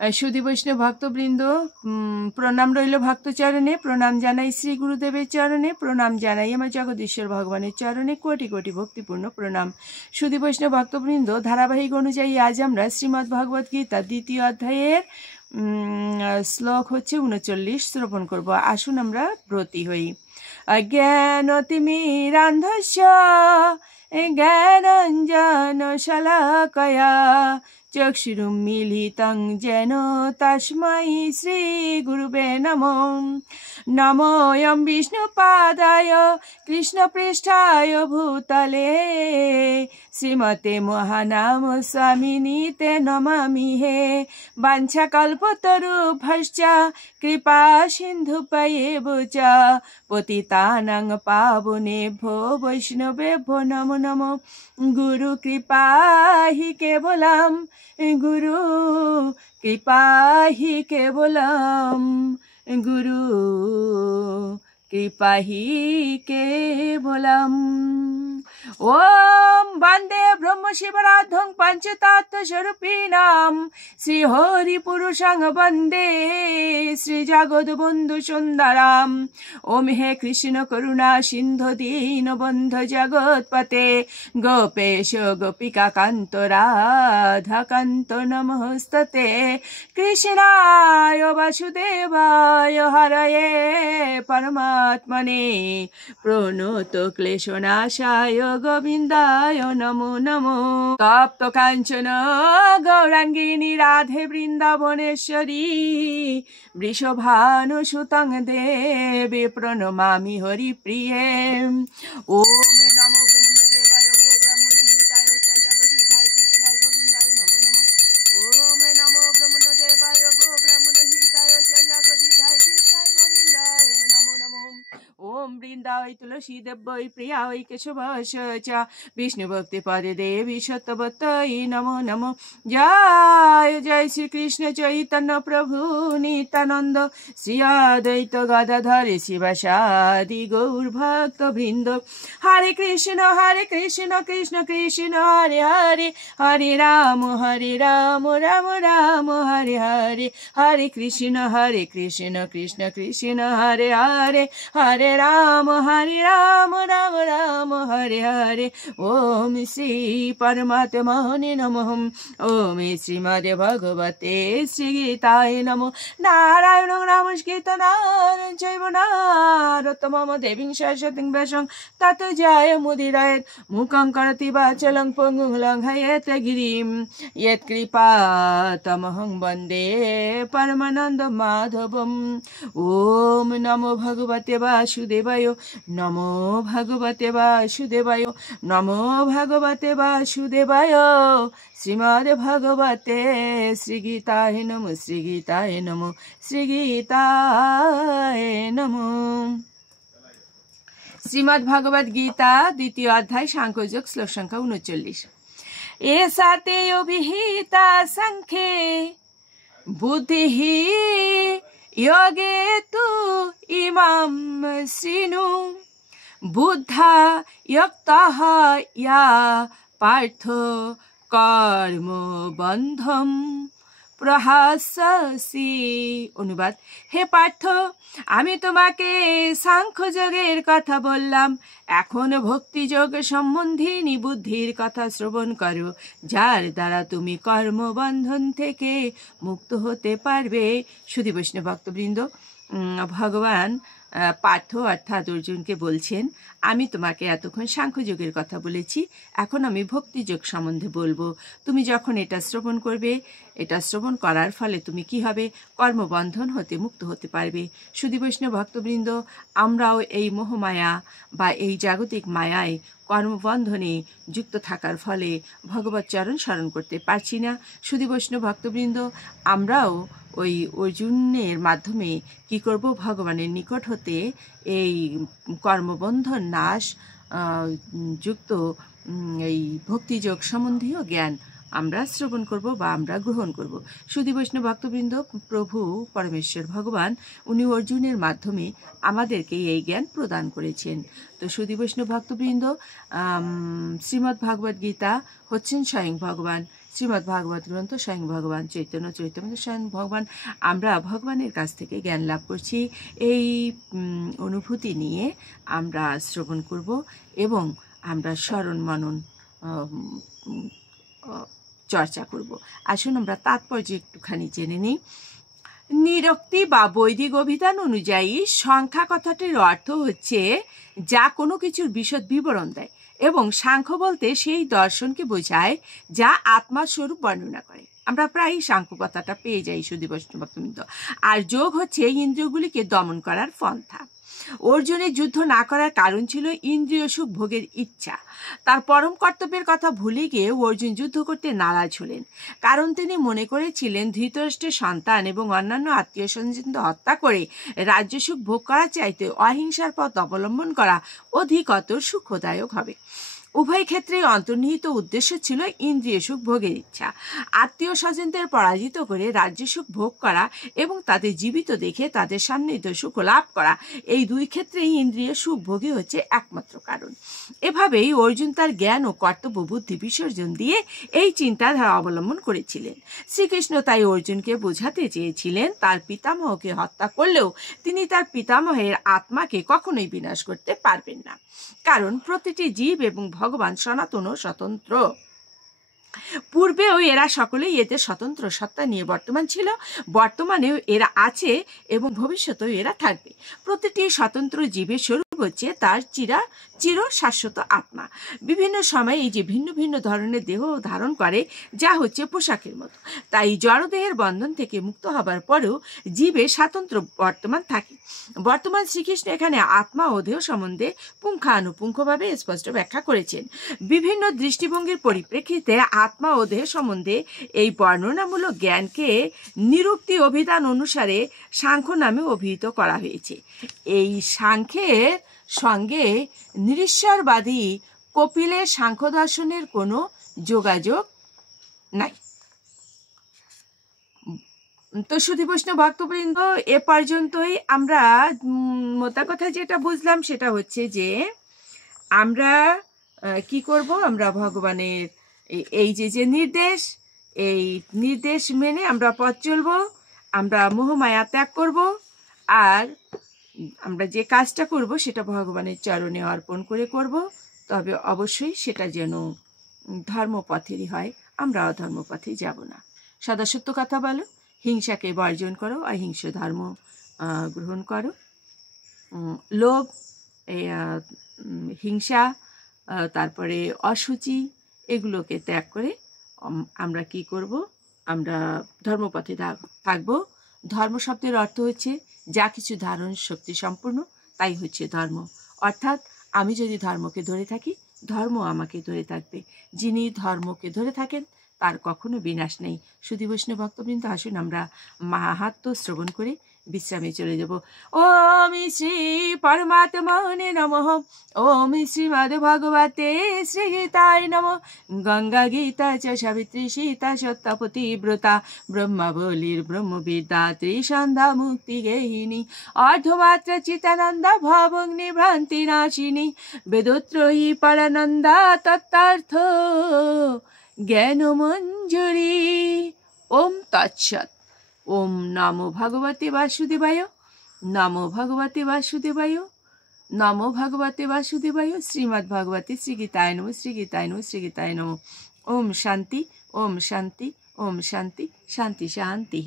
সুধী বৈষ্ণব ভক্তবৃন্দ, প্রণাম রইল ভক্তচরণে, প্রণাম জানাই শ্রী গুরুদেবের চরণে, প্রণাম জানাই আমার জগদীশ্বর ভগবানের চরণে, কোটি কোটি ভক্তিপূর্ণ প্রণাম। সুধী বৈষ্ণব ভক্তবৃন্দ, ধারাবাহিক অনুযায়ী আজ আমরা শ্রীমদ্ ভগবদ গীতা 2য় অধ্যায়ের শ্লোক হচ্ছে 39 শ্রবণ করব। আসুন আমরা ব্রতী হই। অজ্ঞানতিমিরান্ধস্য জ্ঞানাঞ্জন শলাকয়া চক্ষুরুন্মিলিतं येन तस्मै श्रीगुरुवे नमः। नमोऽयं विष्णुपादाय कृष्णपृष्ठाय भूतले श्रीमते महानाम स्वामिनी ते नमामि हे। वाञ्छाकल्पतरुभ्यश्च कृपा सिन्धुभ्येव च पतितानां पावनेभ्यो वैष्णवेभ्यो नमो नमः। गुरु कृपा हि केवलम्, गुरु कृपा हि केवलम्, गुरु कृपा हि केवलम्। ओम वंदे ब्रह्म शिवराधं पंचतत्व स्वरूपिणां श्री हरि पुरुषं वंदे श्री जगद्बंधु सुंदरम्। ओम हे कृष्ण करुणा सिंधु दीन बंधु जगत्पते गोपेश गोपिका कांत राधा कांत नमस्ते। कृष्णाय वासुदेवाय हरये परमात्मने प्रणत क्लेशनाशाय गोविंदाय नमो नमो। तप्त कांचन गौरांगिनी राधे वृंदावनेश्वरी वृषभानुसुतं देवी प्रणमामि हरिप्रिये। ओम नमो ब्रह्मदेवाय गो ब्रह्मणहिताय च जगदीशाय कृष्णाय गोविंदाय नमो नमो। ओम नमो ब्रह्मदेवाय गो ब्रह्मणहिताय च जगदीशाय कृष्णाय गोविंदाय नमो नमो। ओम वृंदावै तुलसी देव्यै प्रियायै केशवश च विष्णु भक्ति पदे देवी सत्यवत्यै नमो नमो। जय जय श्री कृष्ण चैतन्य प्रभु नित्यानंद श्री अद्वैत गदाधर शिवासादि गौर भक्त वृंद। हरे कृष्ण कृष्ण कृष्ण हरे हरे, हरे राम राम राम हरे हरे, हरे कृष्ण कृष्ण कृष्ण हरे हरे, हरे राम राम राम हरे हरे। ओम श्री परमात्मने नमः। ओम श्रीमद् भगवते श्री गीताय नमः। नारायणं नमस्कृत्य नरं चैव नरोत्तमं देवीं सरस्वतीं व्यासं ततो जयमुदीरयेत्। मूकं करोति वाचालं पङ्गुं लङ्घयेत् गिरिं यत्कृपातमहं वन्दे परमानन्दं माधवम्। ओम नमो भगवते वासुदेवाय, नमो भगवते वासुदेवाय, नमो भगवते वासुदेवाय। श्रीमद् भगवते श्री गीताय नमो, श्री गीताय नमो, श्री गीताय नमो। श्रीमद् भगवद गीता 2य अध्याय सांख्ययोग श्लोक संख्या 39। एषा ते विहिता संख्ये बुद्धिः योगे तु इमां शृणु। बुद्धा युक्तः या पार्थ कर्म बंधम প্রহাসি। অনুবাদ: হে পার্থ, আমি তোমাকে সাংখ্যযোগের কথা বললাম, এখন ভক্তিযোগ সম্বন্ধী বুদ্ধির কথা শ্রবণ করো, যার দ্বারা তুমি কর্মবন্ধন থেকে মুক্ত হতে পারবে। সুধী বৈষ্ণব ভক্তবৃন্দ, ভগবান পার্থ অর্থাৎ অর্জুনকে বলছেন, আমি তোমাকে এতক্ষণ সাংখ্যযোগের কথা বলেছি, এখন আমি ভক্তিযোগ সম্বন্ধে বলবো। তুমি যখন এটা শ্রবণ করবে, এটা শ্রবণ করার ফলে তুমি কি হবে? কর্মবন্ধন হতে মুক্ত হতে পারবে। সুধী বৈষ্ণব ভক্তবৃন্দ, আমরাও এই মোহমায়া বা এই জাগতিক মায়ায় কর্মবন্ধনে যুক্ত থাকার ফলে ভগবত চরণ স্মরণ করতে পারছি না। সুধী বৈষ্ণব ভক্তবৃন্দ, আমরাও ওই অর্জুনের মাধ্যমে কি করব? ভগবানের নিকট হতে এই কর্মবন্ধন নাশ যুক্ত এই ভক্তিযোগ সম্বন্ধীয় জ্ঞান আমরা শ্রবণ করব বা আমরা গ্রহণ করব। সুধী বৈষ্ণব ভক্তবৃন্দ, প্রভু পরমেশ্বর ভগবান উনি অর্জুনের মাধ্যমে আমাদেরকে এই জ্ঞান প্রদান করেছেন। তো সুধী বৈষ্ণব ভক্তবৃন্দ, শ্রীমদ্ ভাগবত গীতা হচ্ছেন স্বয়ং ভগবান। শ্রীমদ্ ভাগবত গ্রন্থ স্বয়ং ভগবান চৈতন্য চরিতামৃত স্বয়ং ভগবান। আমরা ভগবানের কাছ থেকে জ্ঞান লাভ করছি, এই অনুভূতি নিয়ে আমরা শ্রবণ করব এবং আমরা স্মরণ মনন চর্চা করব। আসুন আমরা তাৎপর্য একটুখানি জেনে নিই। নিরক্তি বা বৈদিক অভিধান অনুযায়ী সংখ্যা কথাটির অর্থ হচ্ছে যা কোনো কিছুর বিশদ বিবরণ দেয়, এবং সাংখ্য বলতে সেই দর্শনকে বোঝায় যা আত্মার স্বরূপ বর্ণনা করে। আমরা প্রায়ই সাংখ্য কথাটা পেয়ে যাই সুধী বৈষ্ণববৃন্দ। আর যোগ হচ্ছে ইন্দ্রিয়গুলিকে দমন করার পন্থা। অর্জুনের যুদ্ধ না করার কারণ ছিল ইন্দ্রিয় সুখ ভোগের ইচ্ছা। তার পরম কর্তব্যের কথা ভুলে গিয়ে অর্জুন যুদ্ধ করতে নারাজ হলেন, কারণ তিনি মনে করেছিলেন ধৃতরাষ্ট্রের সন্তান এবং অন্যান্য আত্মীয় স্বজনদের হত্যা করে রাজ্য সুখ ভোগ করার চাইতে অহিংসার পথ অবলম্বন করা অধিকতর সুখদায়ক হবে। উভয় ক্ষেত্রেই অন্তর্নিহিত উদ্দেশ্য ছিল ইন্দ্রিয় সুখ ভোগের ইচ্ছা। আত্মীয় স্বজনদের পরাজিত করে রাজ্য সুখ ভোগ করা এবং তাদের জীবিত দেখে তাদের সান্নিধ্য সুখ লাভ করা, এই দুই ক্ষেত্রেই ইন্দ্রিয় সুখ ভোগই হচ্ছে একমাত্র কারণ। এভাবেই অর্জুন তার জ্ঞান ও কর্তব্য বুদ্ধি বিসর্জন দিয়ে এই চিন্তাধারা অবলম্বন করেছিলেন। শ্রীকৃষ্ণ তাই অর্জুনকে বোঝাতে চেয়েছিলেন তার পিতামহকে হত্যা করলেও তিনি তার পিতামহের আত্মাকে কখনোই বিনাশ করতে পারবেন না, কারণ প্রতিটি জীব এবং ভগবান সনাতন ও স্বতন্ত্র। পূর্বেও এরা সকলেই এতে স্বতন্ত্র সত্তা নিয়ে বর্তমান ছিল, বর্তমানেও এরা আছে এবং ভবিষ্যতেও এরা থাকবে। প্রতিটি স্বতন্ত্র জীবের স্বরূপ হচ্ছে তার চির শাশ্বত আত্মা। বিভিন্ন সময়ে এই যে ভিন্ন ভিন্ন ধরনের দেহ ধারণ করে, যা হচ্ছে পোশাকের মতো। তাই জড়দেহের বন্ধন থেকে মুক্ত হবার পরেও জীবের স্বাতন্ত্র বর্তমান থাকে। বর্তমান শ্রীকৃষ্ণ এখানে আত্মা ও দেহ সম্বন্ধে পুঙ্খানুপুঙ্খভাবে স্পষ্ট ব্যাখ্যা করেছেন। বিভিন্ন দৃষ্টিভঙ্গির পরিপ্রেক্ষিতে আত্মা ও দেহ সম্বন্ধে এই বর্ণনামূলক জ্ঞানকে নিরুক্তি অভিধান অনুসারে সাংখ্য নামে অভিহিত করা হয়েছে। এই সাংখ্যের সঙ্গে নিরীশ্বরবাদী কপিলের সাংখ্য দর্শনের কোনো যোগাযোগ নাই। তো সুধী বৈষ্ণব ভক্তবৃন্দ, এ পর্যন্তই আমরা মোটা কথা যেটা বুঝলাম সেটা হচ্ছে যে আমরা কি করব, আমরা ভগবানের এই যে নির্দেশ, এই নির্দেশ মেনে আমরা পথ চলব, আমরা মোহমায়া ত্যাগ করব, আর আমরা যে কাজটা করব সেটা ভগবানের চরণে অর্পণ করে করব। তবে অবশ্যই সেটা যেন ধর্মপথেরই হয়, আমরা অধর্মপথে যাব না। সদা সত্য কথা বলো, হিংসাকে বর্জন করো, অহিংস ধর্ম গ্রহণ করো। লোভ, হিংসা, তারপরে অসুচি, এগুলোকে ত্যাগ করে আমরা কি করব, আমরা ধর্মপথে থাকবো। ধর্ম শব্দের অর্থ হচ্ছে যা কিছু ধারণ শক্তি সম্পূর্ণ, তাই হচ্ছে ধর্ম। অর্থাৎ আমি যদি ধর্মকে ধরে থাকি, ধর্ম আমাকে ধরে থাকবে। যিনি ধর্মকে ধরে থাকেন তার কখনো বিনাশ নেই। সুধী বৈষ্ণব ভক্তবৃন্দ, আসুন আমরা মাহাত্ম্য শ্রবণ করে বিশ্রামে চলে যাব। ওম শ্রী পরমাত্মনে নমঃ। ওম শ্রীমদ্ ভগবতে শ্রীগীতায় নমঃ। গঙ্গা গীতা চ সাবিত্রী সীতা সত্যপতি ব্রতা ব্রহ্মবলির ব্রহ্মবিদ্যা ত্রিসন্ধ্যা মুক্তি গেহিনী অর্ধমাত্রা চিতানন্দা ভবগ্নি ভ্রান্তি নাশিনী বেদোত্রয়ী পরানন্দা তত্ত্বার্থ জ্ঞান মঞ্জুরি। ওম তৎসৎ। ওম নমো ভগবতে বাসুদেবায়। নমো ভগবতে বাসুদেবায়। নমো ভগবতে বাসুদেবায়। শ্রীমদ্ ভগবতে শ্রীগীতায় নমঃ। শ্রীগীতায় নমঃ। শ্রীগীতায় নমঃ। ওম শান্তি। ওম শান্তি। ওম শান্তি। শান্তি শান্তি।